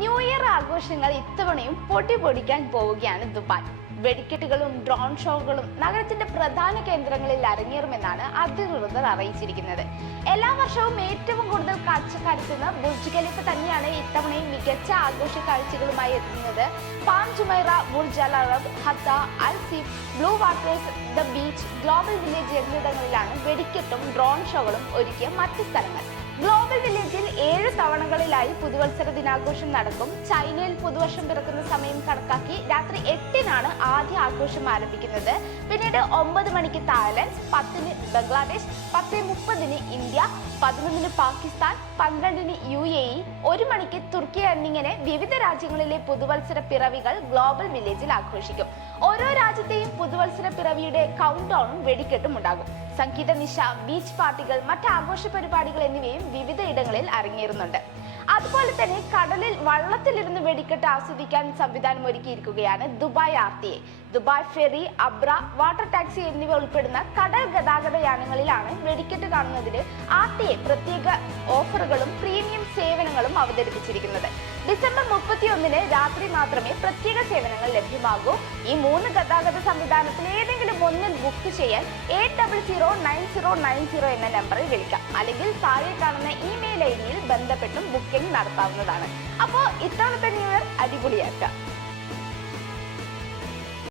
New year ആഘോഷങ്ങൾ ഇത്തവണയും പൊടിപൊടിക്കാൻ പോവുകയാണ് ദുബായ്. വെടിക്കെട്ടുകളും ഡ്രോൺ ഷോകളും നഗരത്തിന്റെ പ്രധാന കേന്ദ്രങ്ങളിൽ അരങ്ങേറുമെന്നാണ് അധികൃതർ അറിയിച്ചിരിക്കുന്നത്. എല്ലാ വർഷവും ഏറ്റവും കൂടുതൽ കാഴ്ച കാഴ്ചക്കുന്ന ബുർജ് ഖലീഫ തന്നെയാണ് ഇത്തവണയും മികച്ച ആഘോഷ കാഴ്ചകളുമായി എത്തുന്നത്. Palm Jumeirah, Burj Al Arab, Hatta, Al Seef, Blue Waters, the beach, Global Village എന്നിവിടങ്ങളിലാണ് വെടിക്കെട്ടും ഡ്രോൺ ഷോകളും ഒരുക്കിയ മറ്റ് സ്ഥലങ്ങൾ. ഗ്ലോബൽ വില്ലേജിൽ 7 തവണകളിലായി പുതുവത്സര ദിനാഘോഷം നടക്കും. ചൈനയിൽ പുതുവർഷം പിറക്കുന്ന സമയം കണക്കാക്കി രാത്രി 8-നാണ് ആദ്യ ആഘോഷം ആരംഭിക്കുന്നത്. പിന്നീട് 9 മണിക്ക് തായ്ലൻഡ്, 10-ന് ബംഗ്ലാദേശ്, 10:30-ന് ഇന്ത്യ, 11-ന് പാകിസ്ഥാൻ, 12-ന് UAE, 1 മണിക്ക് തുർക്കി എന്നിങ്ങനെ വിവിധ രാജ്യങ്ങളിലെ പുതുവത്സര പിറവികൾ ഗ്ലോബൽ വില്ലേജിൽ ആഘോഷിക്കും. ഓരോ രാജ്യത്തെയും പുതുവത്സര പിറവിയുടെ കൗണ്ട് ഡൗണും വെടിക്കെട്ടും ഉണ്ടാകും. സംഗീത നിശ, ബീച്ച് പാർട്ടികൾ, മറ്റ് ആഘോഷ പരിപാടികൾ എന്നിവയും വിവിധ ഇടങ്ങളിൽ അരങ്ങേറുന്നുണ്ട്. അതുപോലെ തന്നെ കടലിൽ വള്ളത്തിലിരുന്ന് വെടിക്കെട്ട് ആസ്വദിക്കാൻ സംവിധാനം ഒരുക്കിയിരിക്കുകയാണ് Dubai RTA. Dubai ferry, abra, water taxi എന്നിവ ഉൾപ്പെടുന്ന കടൽ ഗതാഗത യാനങ്ങളിലാണ് വെടിക്കെട്ട് കാണുന്നതിന് RTA പ്രത്യേക ഓഫറുകളും പ്രീമിയം സേവനങ്ങളും അവതരിപ്പിച്ചിരിക്കുന്നത്. ഡിസംബർ 31-ന് രാത്രി മാത്രമേ പ്രത്യേക സേവനങ്ങൾ ലഭ്യമാകൂ. ഈ 3 ഗതാഗത സംവിധാനത്തിൽ ഏതെങ്കിലും ഒന്നിൽ ബുക്ക് ചെയ്യാൻ 8009090 എന്ന നമ്പറിൽ വിളിക്കാം. അല്ലെങ്കിൽ താഴെ കാണുന്ന ഇമെയിൽ ID-യിൽ ബന്ധപ്പെട്ടും ബുക്കിംഗ് നടത്താവുന്നതാണ്. അപ്പോൾ ഇത്തവണത്തെ ന്യൂ ഇയർ അടിപൊളിയാക്കാം.